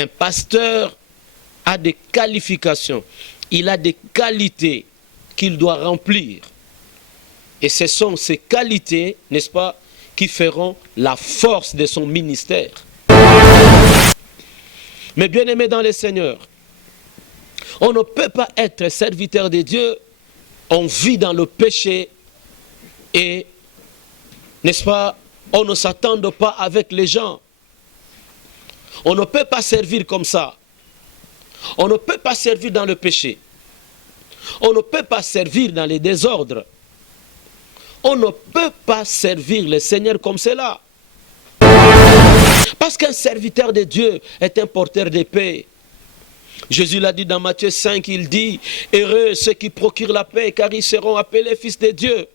Un pasteur a des qualifications, il a des qualités qu'il doit remplir. Et ce sont ces qualités, n'est-ce pas, qui feront la force de son ministère. Mais bien aimés dans le Seigneur, on ne peut pas être serviteur de Dieu, on vit dans le péché et, n'est-ce pas, on ne s'attend pas avec les gens. On ne peut pas servir comme ça. On ne peut pas servir dans le péché. On ne peut pas servir dans les désordres. On ne peut pas servir le Seigneur comme cela. Parce qu'un serviteur de Dieu est un porteur de paix. Jésus l'a dit dans Matthieu 5, il dit, « Heureux ceux qui procurent la paix, car ils seront appelés fils de Dieu. »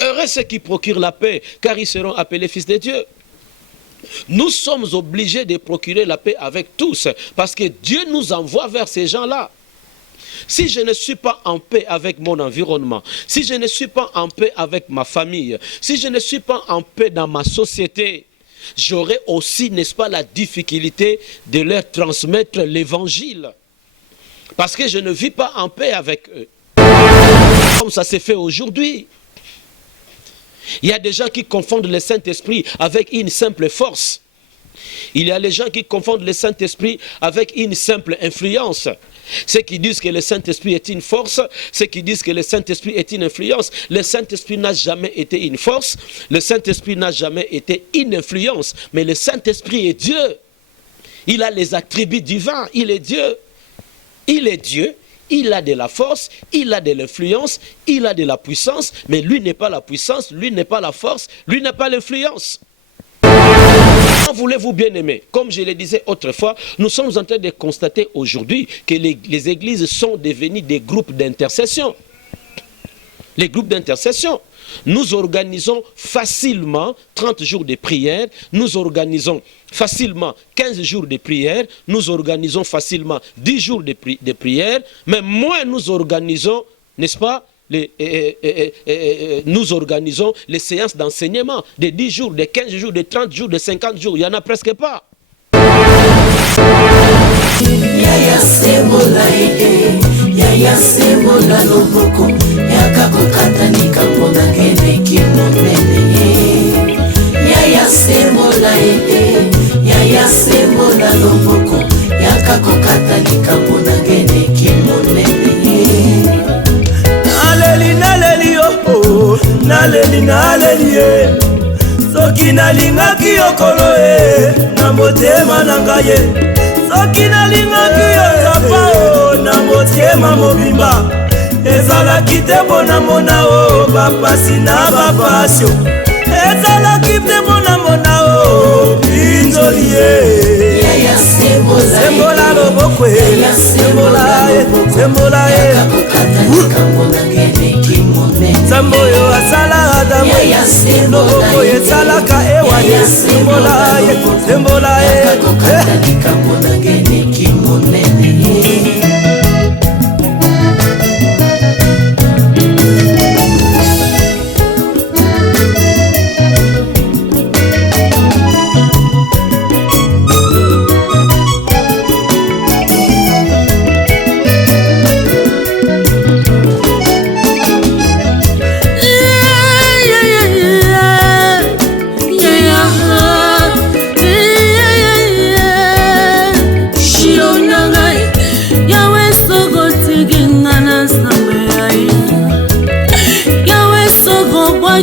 Heureux ceux qui procurent la paix, car ils seront appelés fils de Dieu. Nous sommes obligés de procurer la paix avec tous, parce que Dieu nous envoie vers ces gens-là. Si je ne suis pas en paix avec mon environnement, si je ne suis pas en paix avec ma famille, si je ne suis pas en paix dans ma société, j'aurai aussi, n'est-ce pas, la difficulté de leur transmettre l'évangile. Parce que je ne vis pas en paix avec eux. Comme ça s'est fait aujourd'hui. Il y a des gens qui confondent le Saint-Esprit avec une simple force. Il y a des gens qui confondent le Saint-Esprit avec une simple influence. Ceux qui disent que le Saint-Esprit est une force, ceux qui disent que le Saint-Esprit est une influence. Le Saint-Esprit n'a jamais été une force, le Saint-Esprit n'a jamais été une influence. Mais le Saint-Esprit est Dieu. Il a les attributs divins, il est Dieu. Il est Dieu, il a de la force, il a de l'influence, il a de la puissance, mais lui n'est pas la puissance, lui n'est pas la force, lui n'est pas l'influence. Comment voulez-vous bien aimer? Comme je le disais autrefois, nous sommes en train de constater aujourd'hui que les églises sont devenues des groupes d'intercession. Les groupes d'intercession. Nous organisons facilement 30 jours de prière, nous organisons facilement 15 jours de prière, nous organisons facilement 10 jours de prière, mais moins nous organisons, n'est-ce pas, nous organisons les séances d'enseignement de 10 jours, de 15 jours, de 30 jours, de 50 jours. Il n'y en a presque pas. Naleli naleli ye soki nalingaki yokolo ye na motema na ngai ye soki nalingaki yo papa o na motema mobimba ezalaki te mpona mona o bapasi na bapasio ezalaki te mpona mona o pinzoli ye sembola loboko ye sembola ye sembola ye Zambo yo asala adamu loboko yesalaka ewa ye sembola ye sembola ye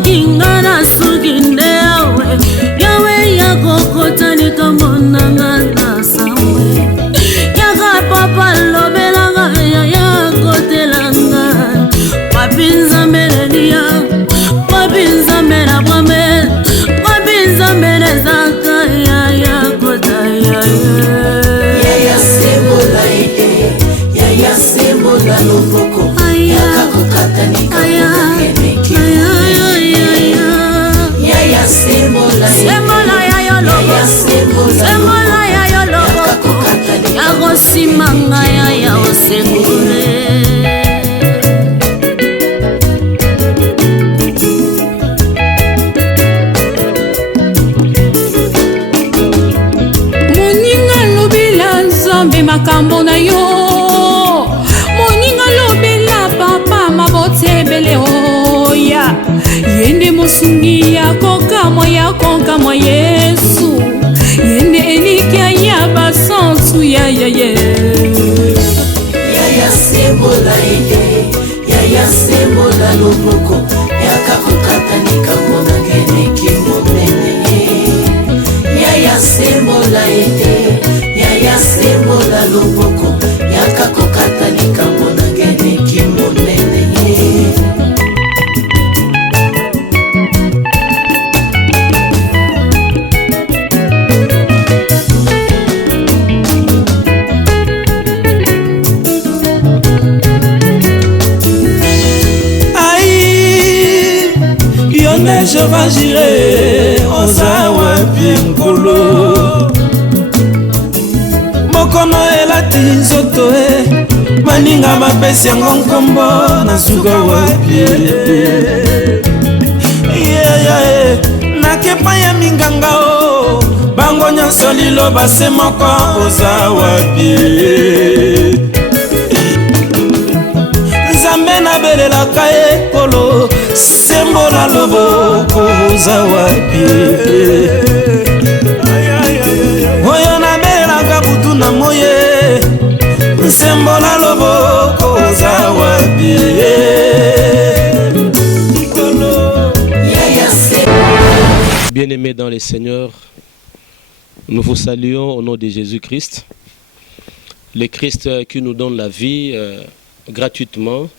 Gingana suginde yawe yawe yakokotani kamonanga na sawe yaga papa lobelanga yakotelanga wapinza melenia wapinza mera bwame wapinza mera zaka yakota ya sembola ide ya sembola loboko yakakokatani kamonanga Sembola ya yolobo Sembola ya yolobo Yagosimanga ya osengule Muninga lubila ye Yaya sembola ide, yaya sembola loboko, yaka kokata likambo na ngene kimonene. Yaya sembola ide, yaya sembola loboko, yaka kokata likambo na ngene kimonene. Je vagirai oza wapi nkolo mokono elati nzoto maninga mapesi yango nkombo nazuka wapi nakepa ya minganga o bango nyonso liloba se moko oza wapi nzambe nabelelaka ekolo sembola loboko oza wapi oyo nabelelaka butu na moye sembola loboko oza wapi. Bien-aimés dans les Seigneurs, nous vous saluons au nom de Jésus-Christ, le Christ qui nous donne la vie gratuitement,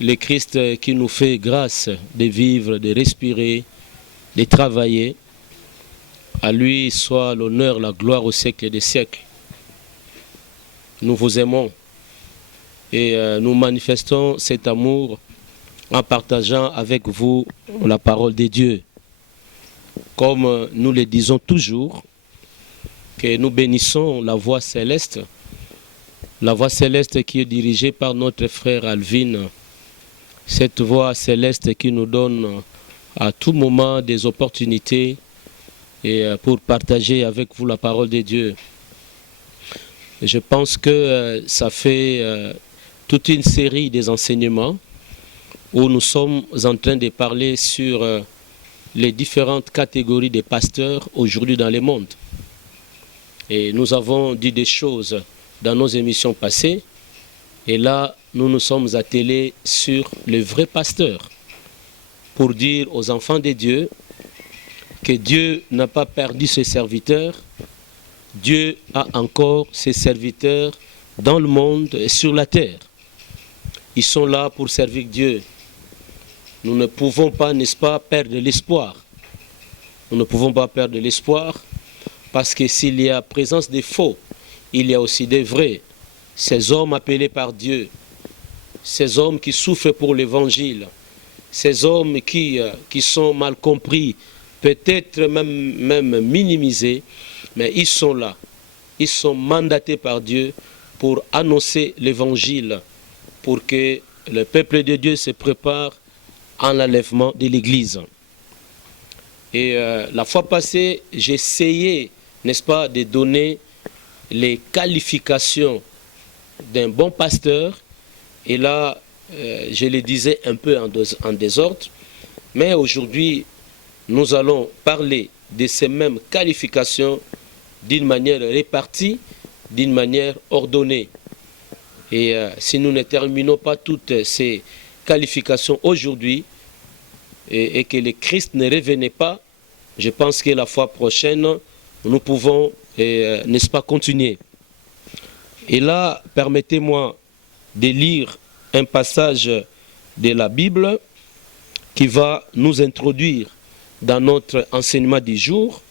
le Christ qui nous fait grâce de vivre, de respirer, de travailler. À lui soit l'honneur, la gloire au siècle des siècles. Nous vous aimons et nous manifestons cet amour en partageant avec vous la parole de Dieu. Comme nous le disons toujours, que nous bénissons la voix céleste qui est dirigée par notre frère Alvin. Cette voix céleste qui nous donne à tout moment des opportunités et pour partager avec vous la parole de Dieu. Je pense que ça fait toute une série des enseignements où nous sommes en train de parler sur les différentes catégories de pasteurs aujourd'hui dans le monde. Et nous avons dit des choses dans nos émissions passées. Et là, nous nous sommes attelés sur le vrai pasteur pour dire aux enfants de Dieu que Dieu n'a pas perdu ses serviteurs. Dieu a encore ses serviteurs dans le monde et sur la terre. Ils sont là pour servir Dieu. Nous ne pouvons pas, n'est-ce pas, perdre l'espoir. Nous ne pouvons pas perdre l'espoir parce que s'il y a présence des faux, il y a aussi des vrais. Ces hommes appelés par Dieu, ces hommes qui souffrent pour l'évangile, ces hommes qui sont mal compris, peut-être même minimisés, mais ils sont là. Ils sont mandatés par Dieu pour annoncer l'évangile, pour que le peuple de Dieu se prépare en l'enlèvement de l'Église. Et la fois passée, j'ai essayé, n'est-ce pas, de donner les qualifications d'un bon pasteur. Et là, je le disais un peu en désordre. Mais aujourd'hui, nous allons parler de ces mêmes qualifications d'une manière répartie, d'une manière ordonnée. Et si nous ne terminons pas toutes ces qualifications aujourd'hui et que le Christ ne revenait pas, je pense que la fois prochaine, nous pouvons, n'est-ce pas, continuer. Et là, permettez-moi de lire un passage de la Bible qui va nous introduire dans notre enseignement du jour.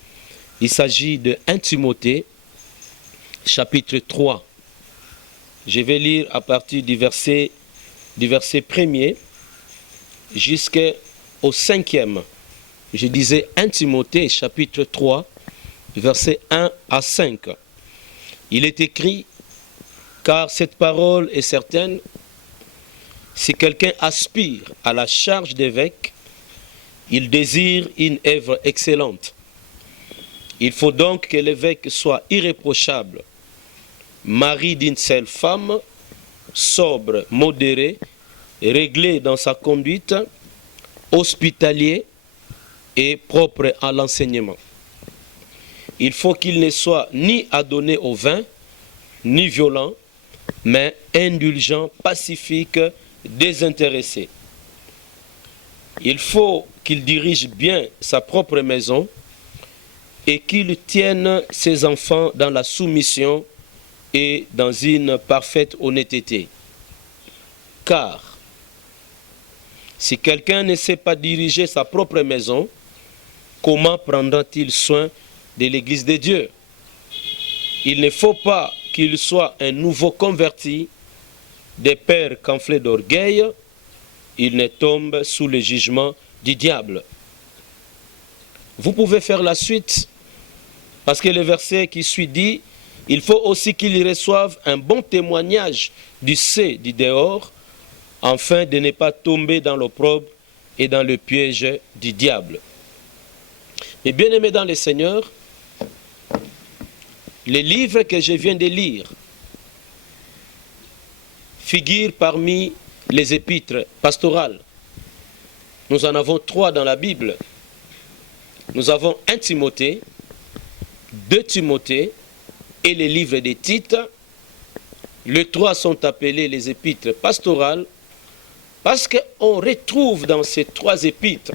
Il s'agit de 1 Timothée, chapitre 3. Je vais lire à partir du verset 1er jusqu'au 5e. Je disais 1 Timothée, chapitre 3, versets 1 à 5. Il est écrit: car cette parole est certaine, si quelqu'un aspire à la charge d'évêque, il désire une œuvre excellente. Il faut donc que l'évêque soit irréprochable, mari d'une seule femme, sobre, modéré, réglé dans sa conduite, hospitalier et propre à l'enseignement. Il faut qu'il ne soit ni adonné au vin, ni violent, mais indulgent, pacifique, désintéressé. Il faut qu'il dirige bien sa propre maison et qu'il tienne ses enfants dans la soumission et dans une parfaite honnêteté. Car si quelqu'un ne sait pas diriger sa propre maison, comment prendra-t-il soin de l'Église de Dieu? Il ne faut pas qu'il soit un nouveau converti, des pères qu'enflés d'orgueil, il ne tombe sous le jugement du diable. Vous pouvez faire la suite, parce que le verset qui suit dit, il faut aussi qu'il reçoive un bon témoignage du C du dehors, afin de ne pas tomber dans l'opprobre et dans le piège du diable. Mais bien aimés dans le Seigneur, les livres que je viens de lire figurent parmi les épîtres pastorales. Nous en avons 3 dans la Bible. Nous avons 1 Timothée, 2 Timothée et les livres des Tite. Les 3 sont appelés les épîtres pastorales parce qu'on retrouve dans ces 3 épîtres,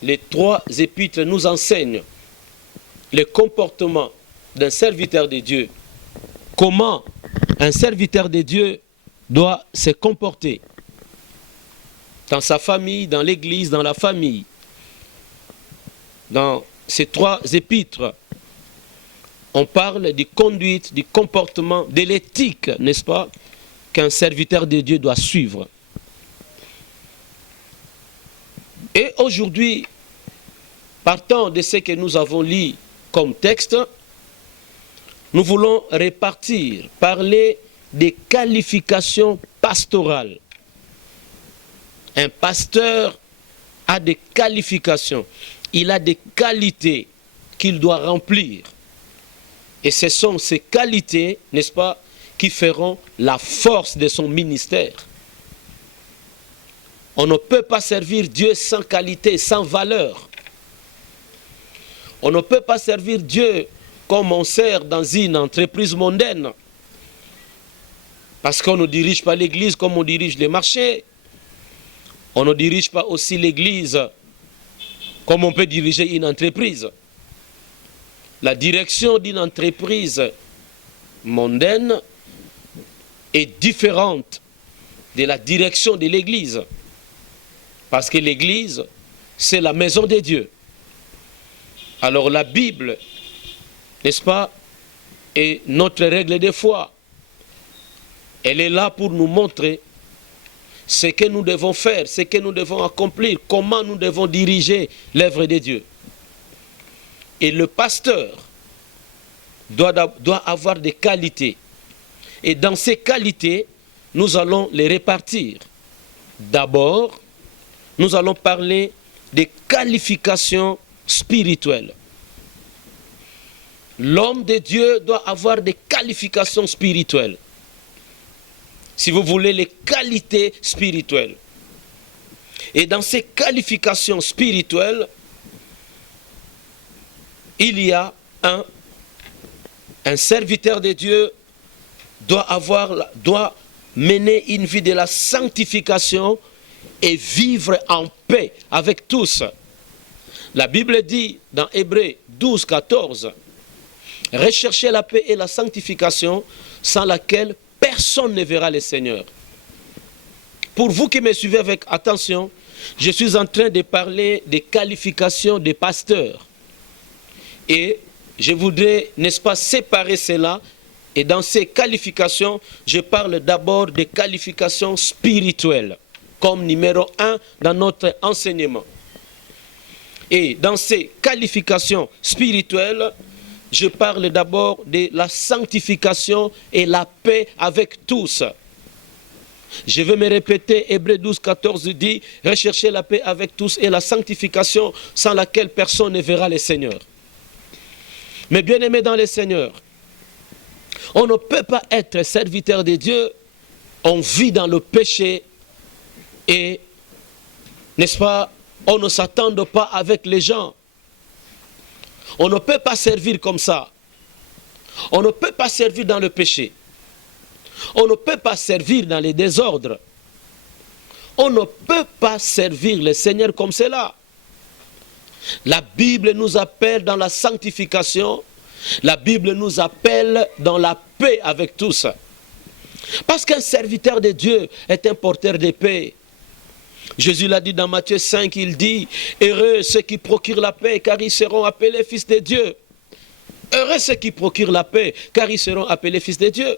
les 3 épîtres nous enseignent le comportement d'un serviteur de Dieu. Comment un serviteur de Dieu doit se comporter dans sa famille, dans l'église, dans la famille. Dans ces 3 épîtres, on parle de conduite, du comportement, de l'éthique, n'est-ce pas, qu'un serviteur de Dieu doit suivre. Et aujourd'hui, partant de ce que nous avons lu comme texte, nous voulons répartir, parler des qualifications pastorales. Un pasteur a des qualifications, il a des qualités qu'il doit remplir. Et ce sont ces qualités, n'est-ce pas, qui feront la force de son ministère. On ne peut pas servir Dieu sans qualité, sans valeur. On ne peut pas servir Dieu comme on sert dans une entreprise mondaine. Parce qu'on ne dirige pas l'église comme on dirige les marchés. On ne dirige pas aussi l'église comme on peut diriger une entreprise. La direction d'une entreprise mondaine est différente de la direction de l'église. Parce que l'église, c'est la maison de Dieu. Alors la Bible, n'est-ce pas, est notre règle de foi. Elle est là pour nous montrer ce que nous devons faire, ce que nous devons accomplir, comment nous devons diriger l'œuvre de Dieu. Et le pasteur doit avoir des qualités. Et dans ces qualités, nous allons les répartir. D'abord, nous allons parler des qualifications spirituelles. L'homme de Dieu doit avoir des qualifications spirituelles. Si vous voulez, les qualités spirituelles. Et dans ces qualifications spirituelles, il y a un serviteur de Dieu doit mener une vie de la sanctification et vivre en paix avec tous. La Bible dit dans Hébreux 12, 14, « Recherchez la paix et la sanctification sans laquelle personne ne verra le Seigneur. » Pour vous qui me suivez avec attention, je suis en train de parler des qualifications des pasteurs. Et je voudrais, n'est-ce pas, séparer cela. Et dans ces qualifications, je parle d'abord des qualifications spirituelles, comme numéro 1 dans notre enseignement. Et dans ces qualifications spirituelles, je parle d'abord de la sanctification et la paix avec tous. Je vais me répéter, Hébreux 12, 14 dit, « Recherchez la paix avec tous et la sanctification sans laquelle personne ne verra le Seigneur. » Mais bien aimés dans le Seigneur, on ne peut pas être serviteur de Dieu, on vit dans le péché et, n'est-ce pas, on ne s'attend pas avec les gens. On ne peut pas servir comme ça. On ne peut pas servir dans le péché. On ne peut pas servir dans les désordres. On ne peut pas servir le Seigneur comme cela. La Bible nous appelle dans la sanctification. La Bible nous appelle dans la paix avec tous. Parce qu'un serviteur de Dieu est un porteur de paix. Jésus l'a dit dans Matthieu 5, il dit, « Heureux ceux qui procurent la paix, car ils seront appelés fils de Dieu. » Heureux ceux qui procurent la paix, car ils seront appelés fils de Dieu.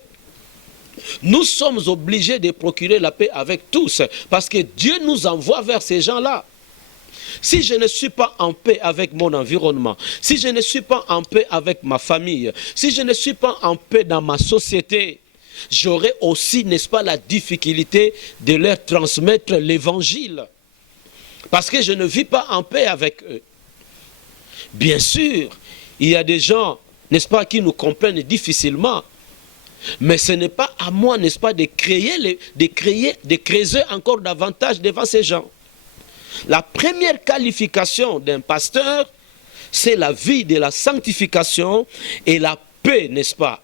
Nous sommes obligés de procurer la paix avec tous, parce que Dieu nous envoie vers ces gens-là. Si je ne suis pas en paix avec mon environnement, si je ne suis pas en paix avec ma famille, si je ne suis pas en paix dans ma société, j'aurai aussi, n'est-ce pas, la difficulté de leur transmettre l'évangile. Parce que je ne vis pas en paix avec eux. Bien sûr, il y a des gens, n'est-ce pas, qui nous comprennent difficilement. Mais ce n'est pas à moi, n'est-ce pas, de creuser encore davantage devant ces gens. La première qualification d'un pasteur, c'est la vie de la sanctification et la paix, n'est-ce pas?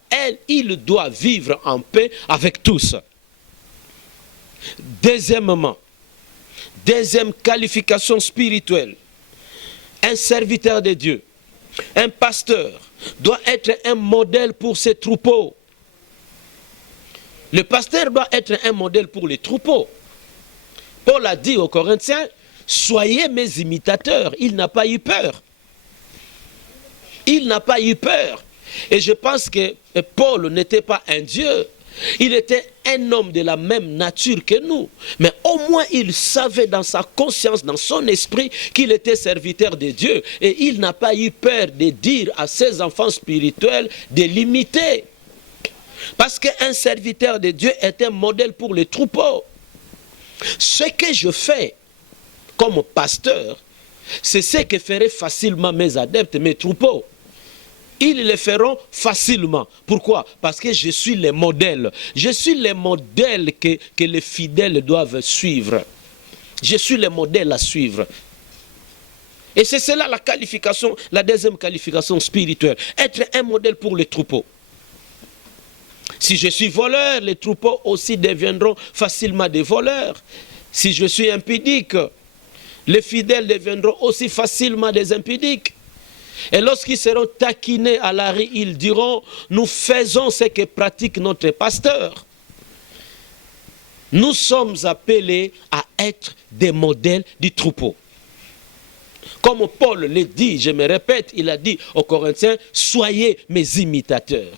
Il doit vivre en paix avec tous. Deuxièmement, deuxième qualification spirituelle, un serviteur de Dieu, un pasteur doit être un modèle pour ses troupeaux. Le pasteur doit être un modèle pour les troupeaux. Paul a dit aux Corinthiens, soyez mes imitateurs. Il n'a pas eu peur. Il n'a pas eu peur. Et je pense que Paul n'était pas un Dieu. Il était un homme de la même nature que nous. Mais au moins il savait dans sa conscience, dans son esprit, qu'il était serviteur de Dieu. Et il n'a pas eu peur de dire à ses enfants spirituels de l'imiter. Parce qu'un serviteur de Dieu est un modèle pour les troupeaux. Ce que je fais comme pasteur, c'est ce que feraient facilement mes adeptes, mes troupeaux. Ils le feront facilement. Pourquoi? Parce que je suis le modèle. Je suis le modèle que les fidèles doivent suivre. Je suis le modèle à suivre. Et c'est cela la qualification, la deuxième qualification spirituelle. Être un modèle pour les troupeaux. Si je suis voleur, les troupeaux aussi deviendront facilement des voleurs. Si je suis impudique, les fidèles deviendront aussi facilement des impudiques. Et lorsqu'ils seront taquinés à la rue, ils diront, nous faisons ce que pratique notre pasteur. Nous sommes appelés à être des modèles du troupeau. Comme Paul le dit, je me répète, il a dit aux Corinthiens, soyez mes imitateurs.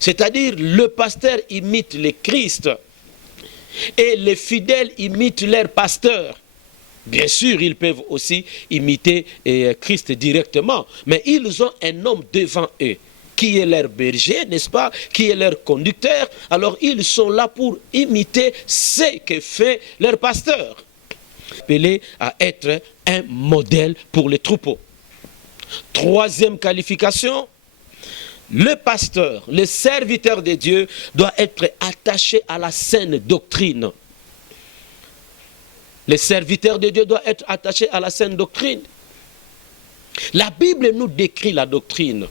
C'est-à-dire, le pasteur imite le Christ et les fidèles imitent leur pasteur. Bien sûr, ils peuvent aussi imiter Christ directement, mais ils ont un homme devant eux qui est leur berger, n'est-ce pas, qui est leur conducteur. Alors, ils sont là pour imiter ce que fait leur pasteur. Appelé à être un modèle pour les troupeaux. Troisième qualification, le pasteur, le serviteur de Dieu doit être attaché à la saine doctrine. Le serviteur de Dieu doit être attaché à la saine doctrine. La Bible nous décrit la doctrine.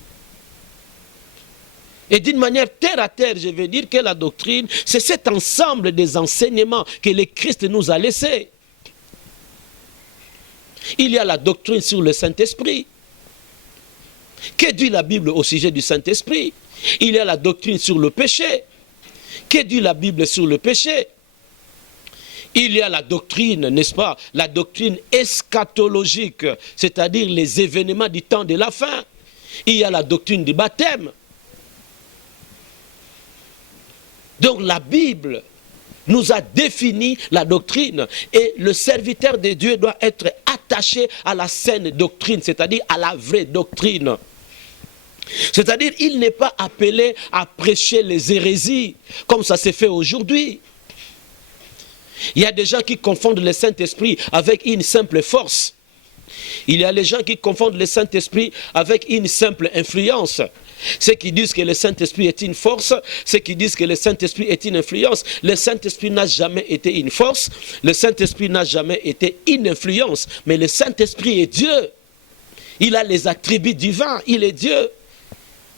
Et d'une manière terre à terre, je veux dire que la doctrine, c'est cet ensemble des enseignements que le Christ nous a laissés. Il y a la doctrine sur le Saint-Esprit. Que dit la Bible au sujet du Saint-Esprit? Il y a la doctrine sur le péché. Que dit la Bible sur le péché? Il y a la doctrine, n'est-ce pas? La doctrine eschatologique, c'est-à-dire les événements du temps de la fin. Il y a la doctrine du baptême. Donc la Bible nous a défini la doctrine et le serviteur de Dieu doit être attaché à la saine doctrine, c'est-à-dire à la vraie doctrine. C'est-à-dire il n'est pas appelé à prêcher les hérésies comme ça s'est fait aujourd'hui. Il y a des gens qui confondent le Saint-Esprit avec une simple force. Il y a les gens qui confondent le Saint-Esprit avec une simple influence. Ceux qui disent que le Saint-Esprit est une force, ceux qui disent que le Saint-Esprit est une influence. Le Saint-Esprit n'a jamais été une force, le Saint-Esprit n'a jamais été une influence. Mais le Saint-Esprit est Dieu. Il a les attributs divins, il est Dieu.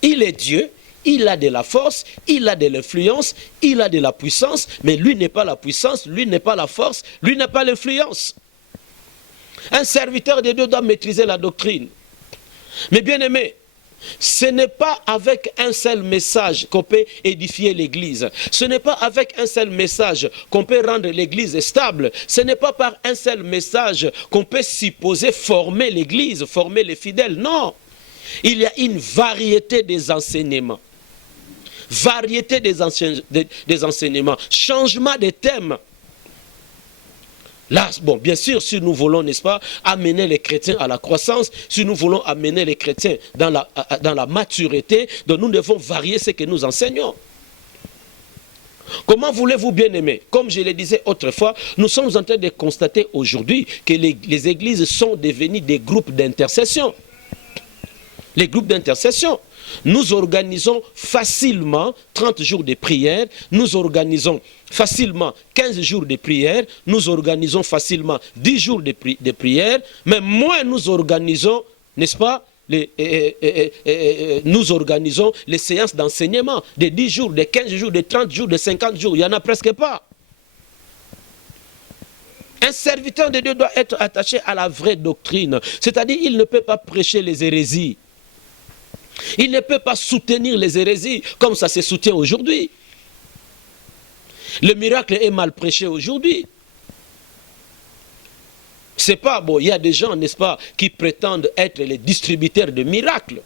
Il est Dieu, il a de la force, il a de l'influence, il a de la puissance, mais lui n'est pas la puissance, lui n'est pas la force, lui n'est pas l'influence. Un serviteur de Dieu doit maîtriser la doctrine. Mais bien aimé, ce n'est pas avec un seul message qu'on peut édifier l'église. Ce n'est pas avec un seul message qu'on peut rendre l'église stable. Ce n'est pas par un seul message qu'on peut supposer former l'église, former les fidèles. Non. Il y a une variété des enseignements. Variété des enseignements. Changement de thème. Là, bon, bien sûr, si nous voulons, n'est-ce pas, amener les chrétiens à la croissance, si nous voulons amener les chrétiens dans la maturité, donc nous devons varier ce que nous enseignons. Comment voulez-vous bien aimer? Comme je le disais autrefois, nous sommes en train de constater aujourd'hui que les églises sont devenues des groupes d'intercession. Les groupes d'intercession. Nous organisons facilement 30 jours de prière, nous organisons facilement 15 jours de prière, nous organisons facilement 10 jours de prière, mais moins nous organisons, n'est-ce pas, nous organisons les séances d'enseignement de 10 jours, de 15 jours, de 30 jours, de 50 jours, il n'y en a presque pas. Un serviteur de Dieu doit être attaché à la vraie doctrine, c'est-à-dire il ne peut pas prêcher les hérésies. Il ne peut pas soutenir les hérésies comme ça se soutient aujourd'hui. Le miracle est mal prêché aujourd'hui. C'est pas bon, il y a des gens, n'est-ce pas, qui prétendent être les distributeurs de miracles.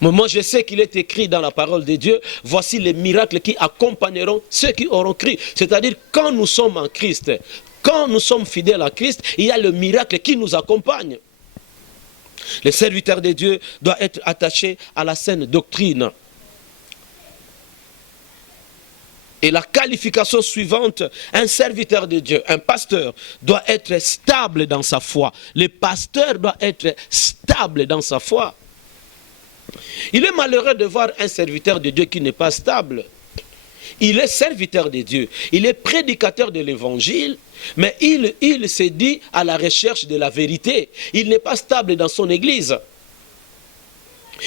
Mais moi, je sais qu'il est écrit dans la parole de Dieu, voici les miracles qui accompagneront ceux qui auront cru. C'est-à-dire, quand nous sommes en Christ, quand nous sommes fidèles à Christ, il y a le miracle qui nous accompagne. Le serviteur de Dieu doit être attaché à la saine doctrine. Et la qualification suivante, un serviteur de Dieu, un pasteur, doit être stable dans sa foi. Le pasteur doit être stable dans sa foi. Il est malheureux de voir un serviteur de Dieu qui n'est pas stable. Il est serviteur de Dieu, il est prédicateur de l'évangile, mais il se dit à la recherche de la vérité. Il n'est pas stable dans son église.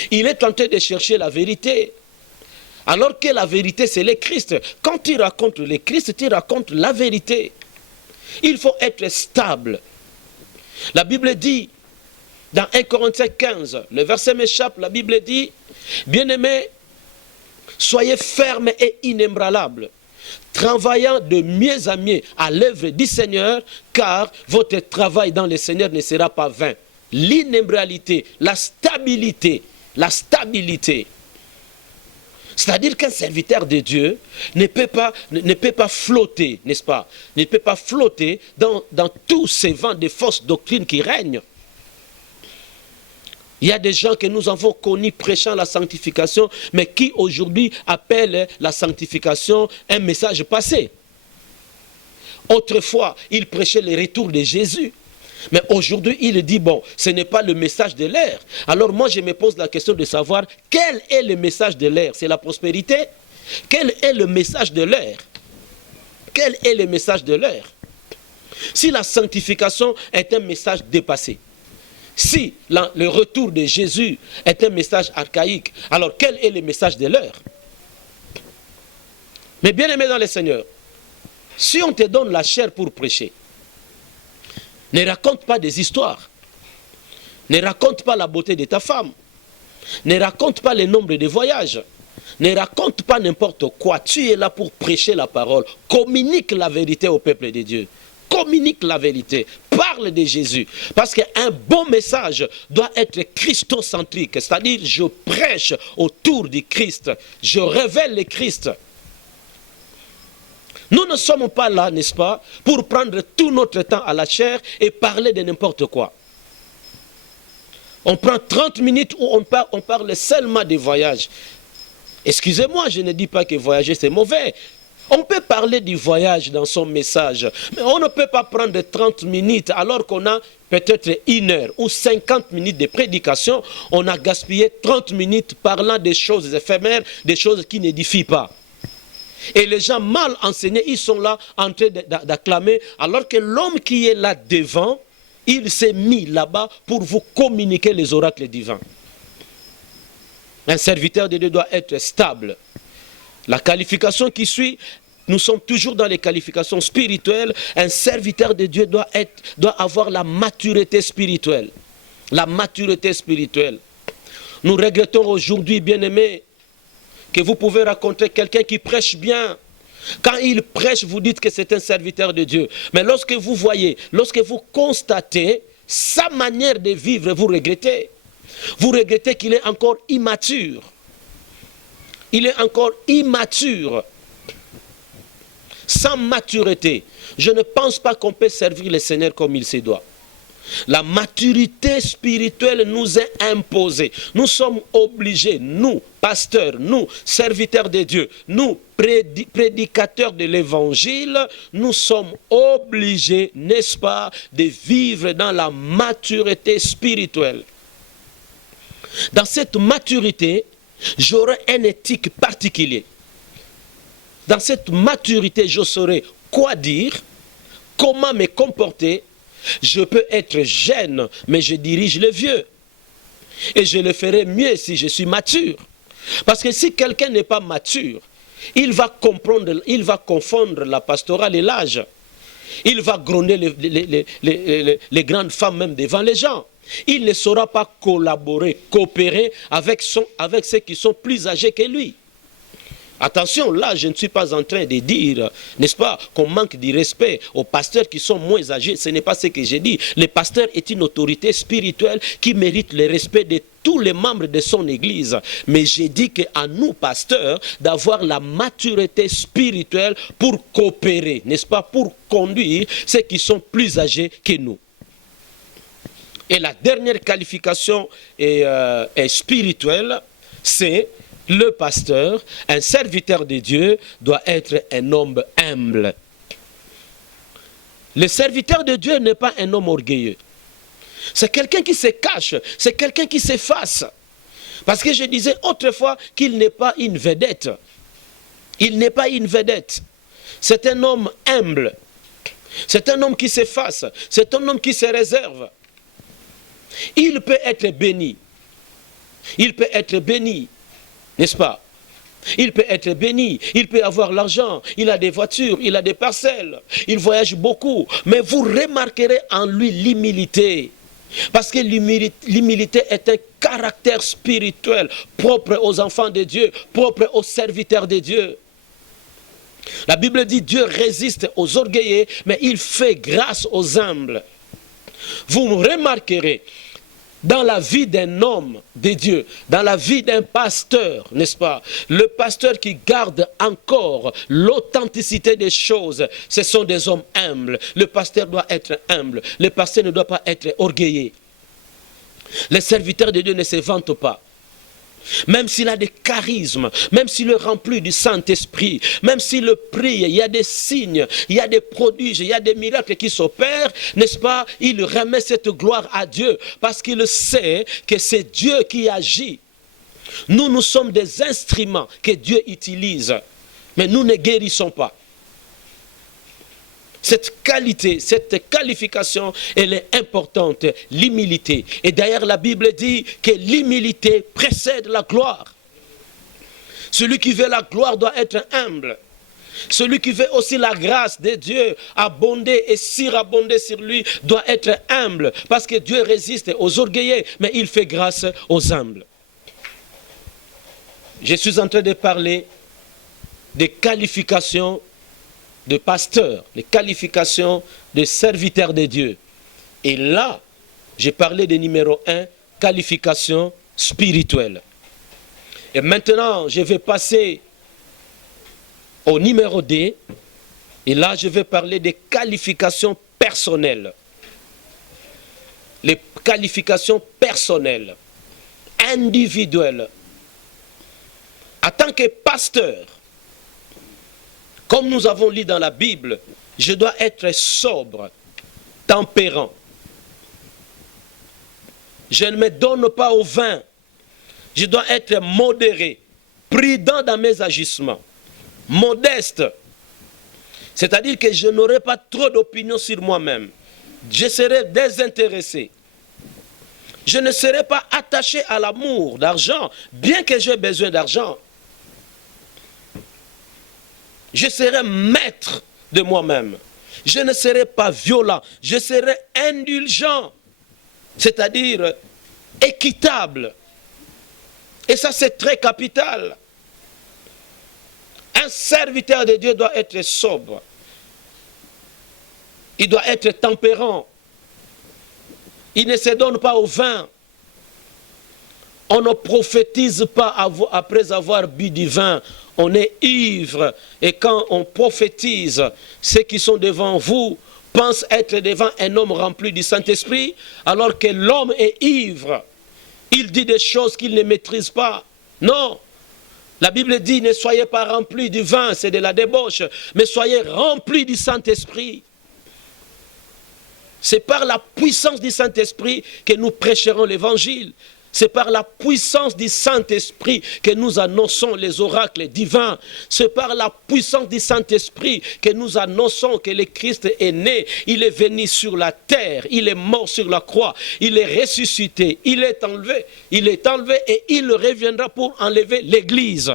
Il est tenté de chercher la vérité. Alors que la vérité, c'est le Christ. Quand tu racontes le Christ, tu racontes la vérité. Il faut être stable. La Bible dit, dans 1 Corinthiens 15, le verset m'échappe, la Bible dit, bien-aimés, soyez fermes et inébranlables, travaillant de mieux en mieux à l'œuvre du Seigneur, car votre travail dans le Seigneur ne sera pas vain. L'inébranlabilité, la stabilité. C'est-à-dire qu'un serviteur de Dieu ne peut pas flotter, n'est-ce pas? Ne peut pas flotter dans tous ces vents de fausses doctrines qui règnent. Il y a des gens que nous avons connus prêchant la sanctification, mais qui aujourd'hui appellent la sanctification un message passé. Autrefois, ils prêchaient le retour de Jésus. Mais aujourd'hui, il dit, bon, ce n'est pas le message de l'ère. Alors moi, je me pose la question de savoir, quel est le message de l'ère? C'est la prospérité? Quel est le message de l'ère? Quel est le message de l'ère? Si la sanctification est un message dépassé, si le retour de Jésus est un message archaïque, alors quel est le message de l'heure? Mais bien aimé dans le Seigneur, si on te donne la chair pour prêcher, ne raconte pas des histoires, ne raconte pas la beauté de ta femme, ne raconte pas le nombre de voyages, ne raconte pas n'importe quoi. Tu es là pour prêcher la parole, communique la vérité au peuple de Dieu. Communique la vérité, parle de Jésus. Parce qu'un bon message doit être christocentrique, c'est-à-dire je prêche autour du Christ, je révèle le Christ. Nous ne sommes pas là, n'est-ce pas, pour prendre tout notre temps à la chair et parler de n'importe quoi. On prend 30 minutes où on parle seulement des voyages. Excusez-moi, je ne dis pas que voyager c'est mauvais. On peut parler du voyage dans son message, mais on ne peut pas prendre 30 minutes alors qu'on a peut-être 1 heure ou 50 minutes de prédication. On a gaspillé 30 minutes parlant des choses éphémères, des choses qui n'édifient pas. Et les gens mal enseignés, ils sont là en train d'acclamer, alors que l'homme qui est là devant, il s'est mis là-bas pour vous communiquer les oracles divins. Un serviteur de Dieu doit être stable. La qualification qui suit, nous sommes toujours dans les qualifications spirituelles. Un serviteur de Dieu doit avoir la maturité spirituelle. La maturité spirituelle. Nous regrettons aujourd'hui, bien-aimés, que vous pouvez rencontrer quelqu'un qui prêche bien. Quand il prêche, vous dites que c'est un serviteur de Dieu. Mais lorsque vous voyez, lorsque vous constatez sa manière de vivre, vous regrettez. Vous regrettez qu'il est encore immature. Il est encore immature. Sans maturité, je ne pense pas qu'on peut servir le Seigneur comme il se doit. La maturité spirituelle nous est imposée. Nous sommes obligés, nous, pasteurs, nous, serviteurs de Dieu, nous, prédicateurs de l'Évangile, nous sommes obligés, n'est-ce pas, de vivre dans la maturité spirituelle. Dans cette maturité, j'aurai une éthique particulière. Dans cette maturité, je saurai quoi dire, comment me comporter. Je peux être jeune, mais je dirige les vieux. Et je le ferai mieux si je suis mature. Parce que si quelqu'un n'est pas mature, il va confondre la pastorale et l'âge. Il va gronder les grandes femmes même devant les gens. Il ne saura pas collaborer, coopérer avec ceux qui sont plus âgés que lui. Attention, là, je ne suis pas en train de dire, n'est-ce pas, qu'on manque de respect aux pasteurs qui sont moins âgés. Ce n'est pas ce que j'ai dit. Le pasteur est une autorité spirituelle qui mérite le respect de tous les membres de son église. Mais j'ai dit qu'à nous, pasteurs, d'avoir la maturité spirituelle pour coopérer, n'est-ce pas, pour conduire ceux qui sont plus âgés que nous. Et la dernière qualification est spirituelle, c'est le pasteur, un serviteur de Dieu, doit être un homme humble. Le serviteur de Dieu n'est pas un homme orgueilleux. C'est quelqu'un qui se cache, c'est quelqu'un qui s'efface. Parce que je disais autrefois qu'il n'est pas une vedette. Il n'est pas une vedette. C'est un homme humble. C'est un homme qui s'efface. C'est un homme qui se réserve. Il peut être béni. Il peut être béni. N'est-ce pas? Il peut être béni, il peut avoir l'argent, il a des voitures, il a des parcelles, il voyage beaucoup. Mais vous remarquerez en lui l'humilité. Parce que l'humilité est un caractère spirituel propre aux enfants de Dieu, propre aux serviteurs de Dieu. La Bible dit Dieu résiste aux orgueilleux, mais il fait grâce aux humbles. Vous remarquerez dans la vie d'un homme de Dieu, dans la vie d'un pasteur, n'est-ce pas? Le pasteur qui garde encore l'authenticité des choses, ce sont des hommes humbles. Le pasteur doit être humble. Le pasteur ne doit pas être orgueilleux. Les serviteurs de Dieu ne se vantent pas. Même s'il a des charismes, même s'il est rempli du Saint-Esprit, même s'il prie, il y a des signes, il y a des prodiges, il y a des miracles qui s'opèrent, n'est-ce pas? Il remet cette gloire à Dieu parce qu'il sait que c'est Dieu qui agit. Nous sommes des instruments que Dieu utilise, mais nous ne guérissons pas. Cette qualité, cette qualification, elle est importante, l'humilité. Et d'ailleurs, la Bible dit que l'humilité précède la gloire. Celui qui veut la gloire doit être humble. Celui qui veut aussi la grâce de Dieu abonder et surabonder sur lui doit être humble. Parce que Dieu résiste aux orgueilleux, mais il fait grâce aux humbles. Je suis en train de parler des qualifications de pasteur, les qualifications de serviteur de Dieu. Et là, j'ai parlé de numéro 1, qualification spirituelle. Et maintenant, je vais passer au numéro 2. Et là, je vais parler des qualifications personnelles. Les qualifications personnelles, individuelles. En tant que pasteur, comme nous avons lu dans la Bible, je dois être sobre, tempérant. Je ne me donne pas au vin. Je dois être modéré, prudent dans mes agissements, modeste. C'est-à-dire que je n'aurai pas trop d'opinion sur moi-même. Je serai désintéressé. Je ne serai pas attaché à l'amour d'argent, bien que j'ai besoin d'argent. Je serai maître de moi-même. Je ne serai pas violent, je serai indulgent, c'est-à-dire équitable. Et ça, c'est très capital. Un serviteur de Dieu doit être sobre. Il doit être tempérant. Il ne se donne pas au vin. On ne prophétise pas après avoir bu du vin. On est ivre. Et quand on prophétise, ceux qui sont devant vous pensent être devant un homme rempli du Saint-Esprit, alors que l'homme est ivre. Il dit des choses qu'il ne maîtrise pas. Non. La Bible dit, ne soyez pas remplis du vin, c'est de la débauche, mais soyez remplis du Saint-Esprit. C'est par la puissance du Saint-Esprit que nous prêcherons l'évangile. C'est par la puissance du Saint-Esprit que nous annonçons les oracles divins. C'est par la puissance du Saint-Esprit que nous annonçons que le Christ est né. Il est venu sur la terre. Il est mort sur la croix. Il est ressuscité. Il est enlevé. Il est enlevé et il reviendra pour enlever l'Église.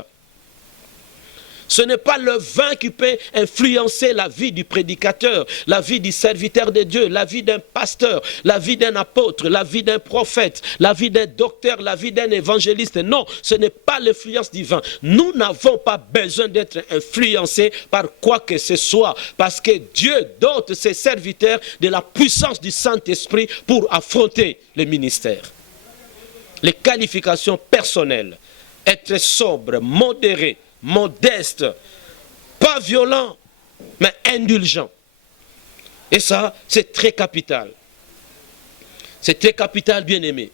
Ce n'est pas le vin qui peut influencer la vie du prédicateur, la vie du serviteur de Dieu, la vie d'un pasteur, la vie d'un apôtre, la vie d'un prophète, la vie d'un docteur, la vie d'un évangéliste. Non, ce n'est pas l'influence du vin. Nous n'avons pas besoin d'être influencés par quoi que ce soit, parce que Dieu dote ses serviteurs de la puissance du Saint-Esprit pour affronter le ministère. Les qualifications personnelles, être sobre, modéré, modeste, pas violent, mais indulgent. Et ça, c'est très capital. C'est très capital, bien-aimé.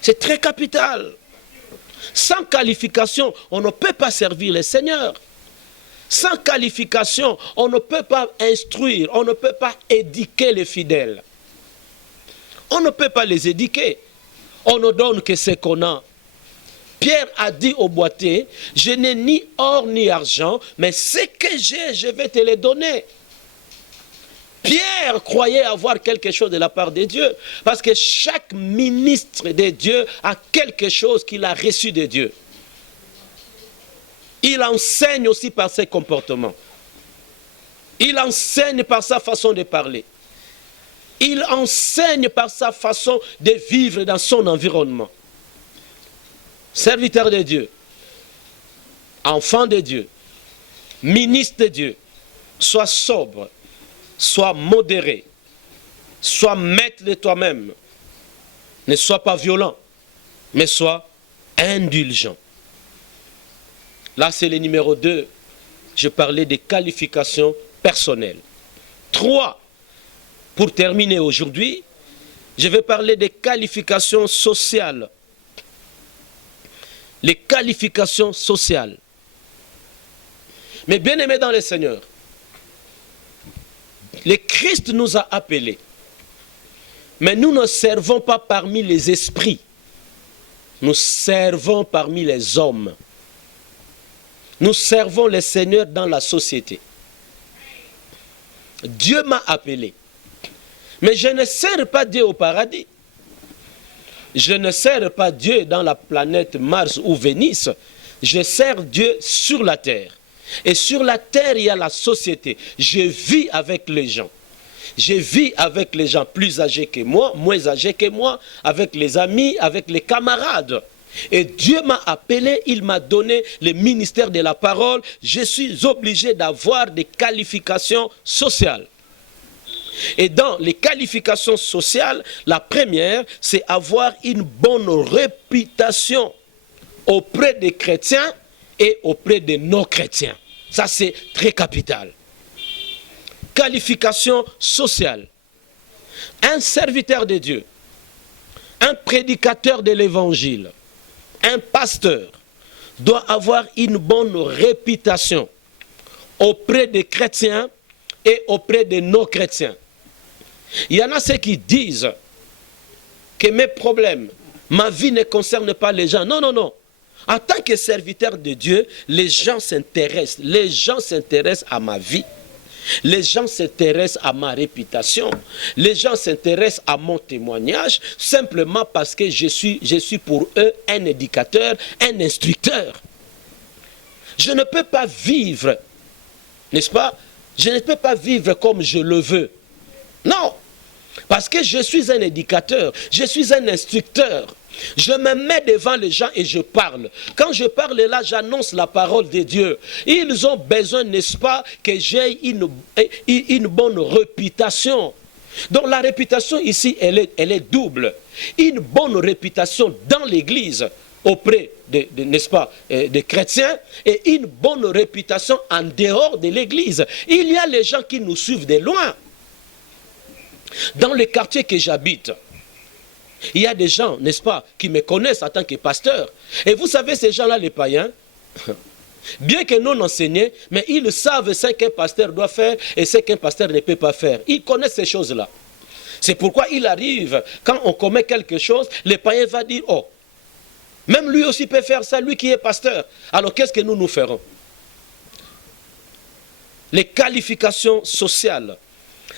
C'est très capital. Sans qualification, on ne peut pas servir le Seigneur. Sans qualification, on ne peut pas instruire, on ne peut pas éduquer les fidèles. On ne peut pas les éduquer. On ne donne que ce qu'on a. Pierre a dit au boiteux, je n'ai ni or ni argent, mais ce que j'ai, je vais te le donner. Pierre croyait avoir quelque chose de la part de Dieu, parce que chaque ministre de Dieu a quelque chose qu'il a reçu de Dieu. Il enseigne aussi par ses comportements. Il enseigne par sa façon de parler. Il enseigne par sa façon de vivre dans son environnement. Serviteur de Dieu, enfant de Dieu, ministre de Dieu, sois sobre, sois modéré, sois maître de toi-même. Ne sois pas violent, mais sois indulgent. Là, c'est le numéro 2. Je parlais des qualifications personnelles. 3, pour terminer aujourd'hui, je vais parler des qualifications sociales. Les qualifications sociales. Mais bien aimés dans le Seigneur, le Christ nous a appelés. Mais nous ne servons pas parmi les esprits. Nous servons parmi les hommes. Nous servons le Seigneur dans la société. Dieu m'a appelé. Mais je ne sers pas Dieu au paradis. Je ne sers pas Dieu dans la planète Mars ou Vénus. Je sers Dieu sur la terre. Et sur la terre, il y a la société. Je vis avec les gens. Je vis avec les gens plus âgés que moi, moins âgés que moi, avec les amis, avec les camarades. Et Dieu m'a appelé, il m'a donné le ministère de la parole. Je suis obligé d'avoir des qualifications sociales. Et dans les qualifications sociales, la première, c'est avoir une bonne réputation auprès des chrétiens et auprès des non-chrétiens. Ça, c'est très capital. Qualification sociale. Un serviteur de Dieu, un prédicateur de l'évangile, un pasteur doit avoir une bonne réputation auprès des chrétiens et auprès des non-chrétiens. Il y en a ceux qui disent que mes problèmes, ma vie ne concerne pas les gens. Non, non, non. En tant que serviteur de Dieu, les gens s'intéressent. Les gens s'intéressent à ma vie. Les gens s'intéressent à ma réputation. Les gens s'intéressent à mon témoignage simplement parce que je suis pour eux un éducateur, un instructeur. Je ne peux pas vivre, n'est-ce pas? Je ne peux pas vivre comme je le veux. Non, parce que je suis un éducateur, je suis un instructeur. Je me mets devant les gens et je parle. Quand je parle là, j'annonce la parole de Dieu. Ils ont besoin, n'est-ce pas, que j'ai une bonne réputation. Donc la réputation ici, elle est double. Une bonne réputation dans l'Église auprès n'est-ce pas, des chrétiens, et une bonne réputation en dehors de l'Église. Il y a les gens qui nous suivent de loin. Dans le quartier que j'habite, il y a des gens, n'est-ce pas, qui me connaissent en tant que pasteur. Et vous savez, ces gens-là, les païens, bien que non enseignés, mais ils savent ce qu'un pasteur doit faire et ce qu'un pasteur ne peut pas faire. Ils connaissent ces choses-là. C'est pourquoi il arrive, quand on commet quelque chose, le païen va dire, oh, même lui aussi peut faire ça, lui qui est pasteur. Alors qu'est-ce que nous ferons? Les qualifications sociales.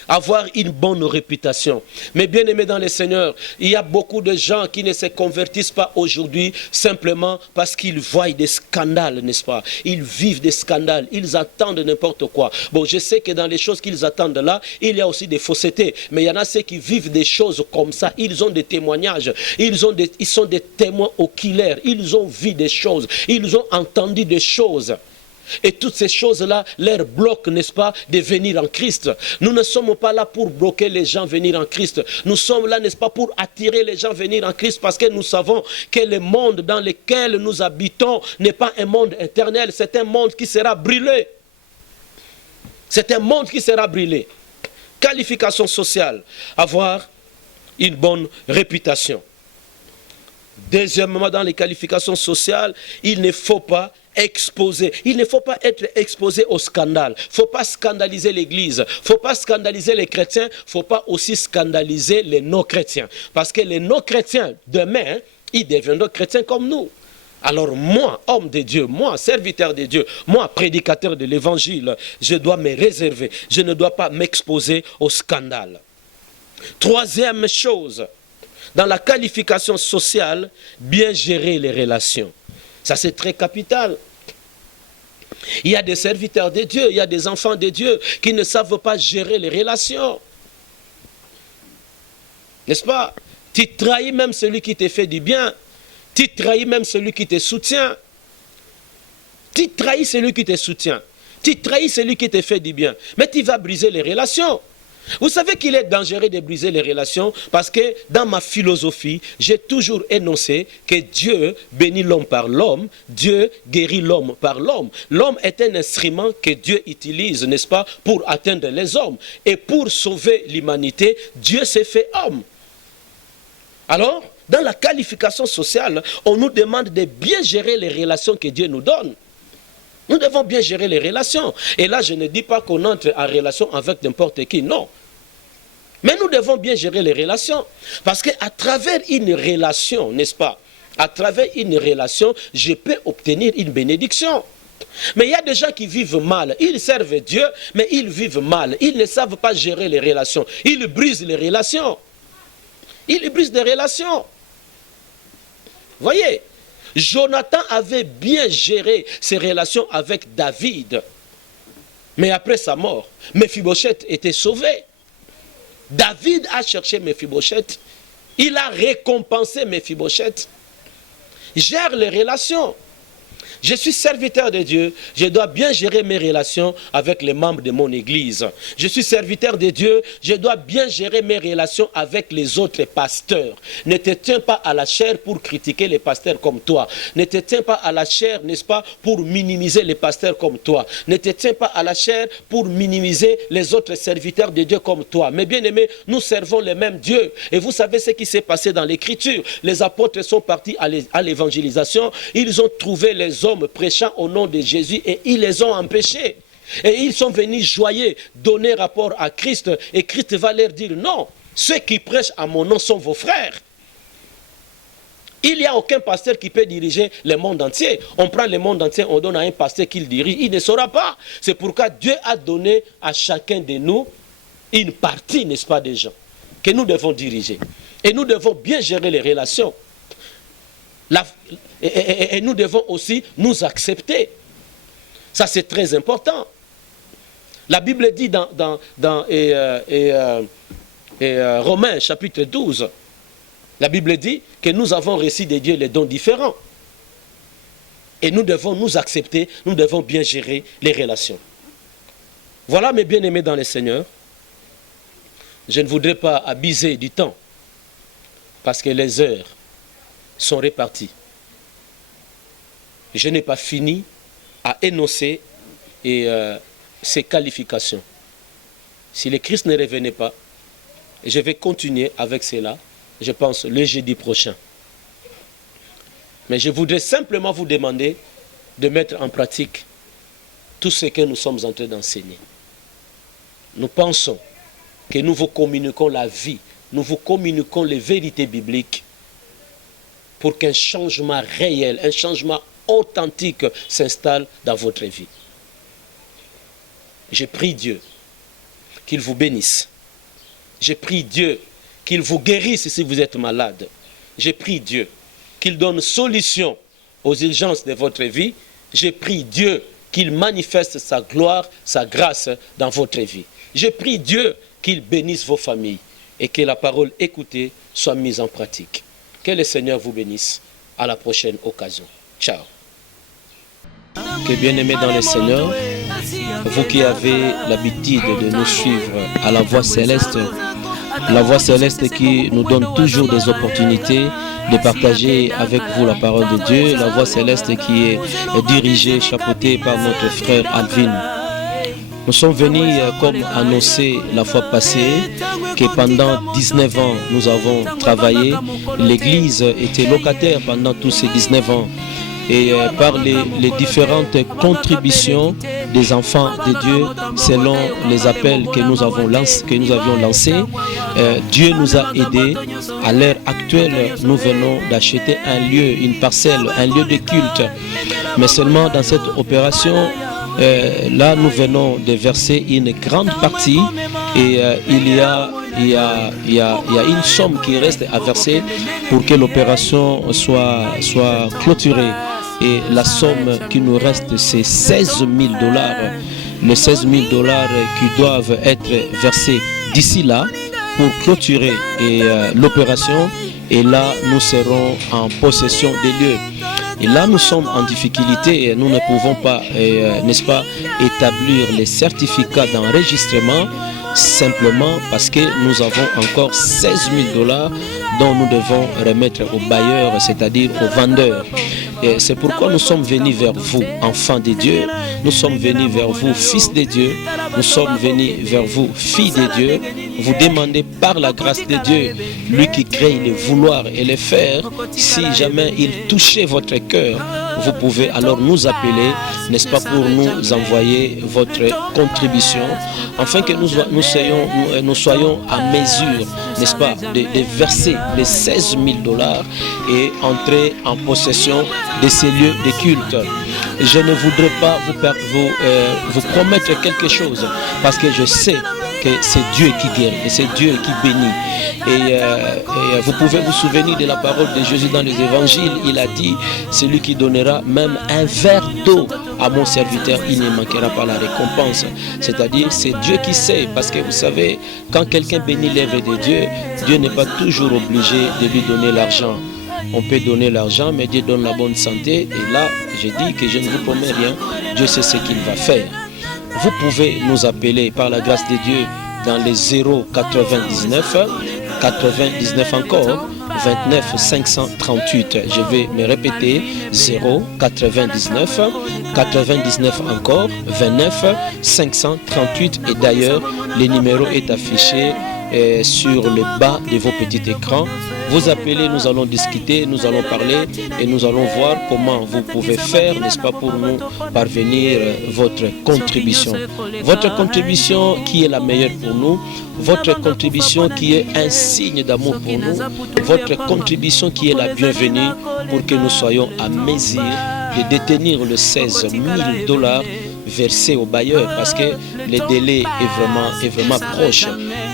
Avoir une bonne réputation. Mais bien aimé dans le Seigneur, il y a beaucoup de gens qui ne se convertissent pas aujourd'hui simplement parce qu'ils voient des scandales, n'est-ce pas? Ils vivent des scandales, ils attendent n'importe quoi. Bon, je sais que dans les choses qu'ils attendent là, il y a aussi des faussetés. Mais il y en a ceux qui vivent des choses comme ça. Ils ont des témoignages, ils sont des témoins oculaires, ils ont vu des choses, ils ont entendu des choses. Et toutes ces choses-là leur bloquent, n'est-ce pas, de venir en Christ. Nous ne sommes pas là pour bloquer les gens venir en Christ. Nous sommes là, n'est-ce pas, pour attirer les gens venir en Christ parce que nous savons que le monde dans lequel nous habitons n'est pas un monde éternel, c'est un monde qui sera brûlé. C'est un monde qui sera brûlé. Qualification sociale, avoir une bonne réputation. Deuxièmement, dans les qualifications sociales, il ne faut pas exposé. Il ne faut pas être exposé au scandale. Il ne faut pas scandaliser l'Église. Il ne faut pas scandaliser les chrétiens. Il ne faut pas aussi scandaliser les non-chrétiens. Parce que les non-chrétiens, demain, ils deviendront chrétiens comme nous. Alors moi, homme de Dieu, moi, serviteur de Dieu, moi, prédicateur de l'Évangile, je dois me réserver. Je ne dois pas m'exposer au scandale. Troisième chose, dans la qualification sociale, bien gérer les relations. Ça, c'est très capital. Il y a des serviteurs de Dieu, il y a des enfants de Dieu qui ne savent pas gérer les relations. N'est-ce pas? Tu trahis même celui qui te fait du bien. Tu trahis même celui qui te soutient. Tu trahis celui qui te soutient. Tu trahis celui qui te fait du bien. Mais tu vas briser les relations. Vous savez qu'il est dangereux de briser les relations parce que dans ma philosophie, j'ai toujours énoncé que Dieu bénit l'homme par l'homme, Dieu guérit l'homme par l'homme. L'homme est un instrument que Dieu utilise, n'est-ce pas, pour atteindre les hommes. Et pour sauver l'humanité, Dieu s'est fait homme. Alors, dans la qualification sociale, on nous demande de bien gérer les relations que Dieu nous donne. Nous devons bien gérer les relations. Et là, je ne dis pas qu'on entre en relation avec n'importe qui, non. Mais nous devons bien gérer les relations. Parce qu'à travers une relation, n'est-ce pas? À travers une relation, je peux obtenir une bénédiction. Mais il y a des gens qui vivent mal. Ils servent Dieu, mais ils vivent mal. Ils ne savent pas gérer les relations. Ils brisent les relations. Ils brisent des relations. Voyez? Jonathan avait bien géré ses relations avec David. Mais après sa mort, Mephibosheth était sauvé. David a cherché Mephibosheth. Il a récompensé Mephibosheth. Gère les relations. Je suis serviteur de Dieu, je dois bien gérer mes relations avec les membres de mon église. Je suis serviteur de Dieu, je dois bien gérer mes relations avec les autres pasteurs. Ne te tiens pas à la chair pour critiquer les pasteurs comme toi. Ne te tiens pas à la chair, n'est-ce pas, pour minimiser les pasteurs comme toi. Ne te tiens pas à la chair pour minimiser les autres serviteurs de Dieu comme toi. Mais bien aimés, nous servons le même Dieu. Et vous savez ce qui s'est passé dans l'Écriture. Les apôtres sont partis à l'évangélisation. Ils ont trouvé les hommes prêchant au nom de Jésus et ils les ont empêchés. Et ils sont venus joyeux, donner rapport à Christ. Et Christ va leur dire non, ceux qui prêchent à mon nom sont vos frères. Il n'y a aucun pasteur qui peut diriger le monde entier. On prend le monde entier, on donne à un pasteur qui le dirige, il ne saura pas. C'est pourquoi Dieu a donné à chacun de nous une partie, n'est-ce pas, des gens que nous devons diriger. Et nous devons bien gérer les relations. Et nous devons aussi nous accepter. Ça, c'est très important. La Bible dit dans Romains chapitre 12, la Bible dit que nous avons reçu de Dieu les dons différents. Et nous devons nous accepter, nous devons bien gérer les relations. Voilà, mes bien-aimés dans le Seigneur. Je ne voudrais pas abuser du temps, parce que les heures sont réparties. Je n'ai pas fini à énoncer ces qualifications. Si le Christ ne revenait pas, je vais continuer avec cela, je pense, le jeudi prochain. Mais je voudrais simplement vous demander de mettre en pratique tout ce que nous sommes en train d'enseigner. Nous pensons que nous vous communiquons la vie, nous vous communiquons les vérités bibliques pour qu'un changement réel, un changement authentique s'installe dans votre vie. Je prie Dieu qu'il vous bénisse. Je prie Dieu qu'il vous guérisse si vous êtes malade. Je prie Dieu qu'il donne solution aux urgences de votre vie. Je prie Dieu qu'il manifeste sa gloire, sa grâce dans votre vie. Je prie Dieu qu'il bénisse vos familles et que la parole écoutée soit mise en pratique. Que le Seigneur vous bénisse. À la prochaine occasion. Ciao. Que bien-aimés dans le Seigneur, vous qui avez l'habitude de nous suivre à la Voix Céleste qui nous donne toujours des opportunités de partager avec vous la parole de Dieu, la Voix Céleste qui est dirigée, chapeautée par notre frère Alvin. Nous sommes venus, comme annoncé la fois passée, que pendant 19 ans, nous avons travaillé. L'Église était locataire pendant tous ces 19 ans. Et par les différentes contributions des enfants de Dieu, selon les appels que nous avions lancés, Dieu nous a aidés. À l'heure actuelle, nous venons d'acheter un lieu, une parcelle, un lieu de culte. Mais seulement dans cette opération, là, nous venons de verser une grande partie et il y a une somme qui reste à verser pour que l'opération soit clôturée. Et la somme qui nous reste, c'est 16 000 $. Les 16 000 $ qui doivent être versés d'ici là pour clôturer l'opération. Et là, nous serons en possession des lieux. Et là, nous sommes en difficulté et nous ne pouvons pas, n'est-ce pas, établir les certificats d'enregistrement simplement parce que nous avons encore 16 000 $ dont nous devons remettre aux bailleurs, c'est-à-dire aux vendeurs. Et c'est pourquoi nous sommes venus vers vous, enfants de Dieu. Nous sommes venus vers vous, fils de Dieu. Nous sommes venus vers vous, filles de Dieu. Vous demandez par la grâce de Dieu, lui qui crée le vouloir et le faire, si jamais il touchait votre cœur, vous pouvez alors nous appeler, n'est-ce pas, pour nous envoyer votre contribution, afin que nous soyons à mesure, n'est-ce pas, de verser les 16 000 $ et entrer en possession de ces lieux de culte. Je ne voudrais pas vous promettre quelque chose, parce que je sais que c'est Dieu qui guérit et c'est Dieu qui bénit. Et vous pouvez vous souvenir de la parole de Jésus dans les évangiles. Il a dit, celui qui donnera même un verre d'eau à mon serviteur, il ne manquera pas la récompense. C'est-à-dire, c'est Dieu qui sait, parce que vous savez, quand quelqu'un bénit l'œuvre de Dieu, Dieu n'est pas toujours obligé de lui donner l'argent. On peut donner l'argent, mais Dieu donne la bonne santé. Et là, je dis que je ne vous promets rien. Dieu sait ce qu'il va faire. Vous pouvez nous appeler par la grâce de Dieu dans les 099 99 encore 29 538. Je vais me répéter, 099 99 encore 29 538. Et d'ailleurs, le numéro est affiché sur le bas de vos petits écrans. Vous appelez, nous allons discuter, nous allons parler et nous allons voir comment vous pouvez faire, n'est-ce pas, pour nous parvenir votre contribution. Votre contribution qui est la meilleure pour nous, votre contribution qui est un signe d'amour pour nous, votre contribution qui est la bienvenue pour que nous soyons à mesure de détenir le 16 000 $ versés au bailleur, parce que le délai est vraiment proche.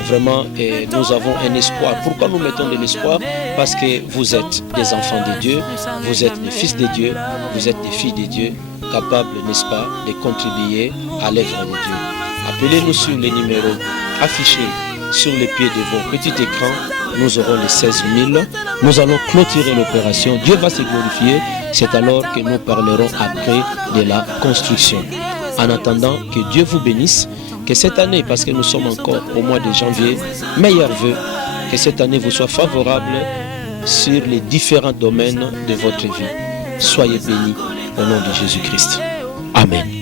Vraiment, nous avons un espoir. Pourquoi nous mettons de l'espoir? Parce que vous êtes des enfants de Dieu, vous êtes des fils de Dieu, vous êtes des filles de Dieu, capables, n'est-ce pas, de contribuer à l'œuvre de Dieu. Appelez-nous sur les numéros affichés sur les pieds de vos petits écrans. Nous aurons les 16 000. Nous allons clôturer l'opération. Dieu va se glorifier. C'est alors que nous parlerons après de la construction. En attendant, que Dieu vous bénisse. Que cette année, parce que nous sommes encore au mois de janvier, meilleurs vœux, que cette année vous soit favorable sur les différents domaines de votre vie. Soyez bénis au nom de Jésus-Christ. Amen.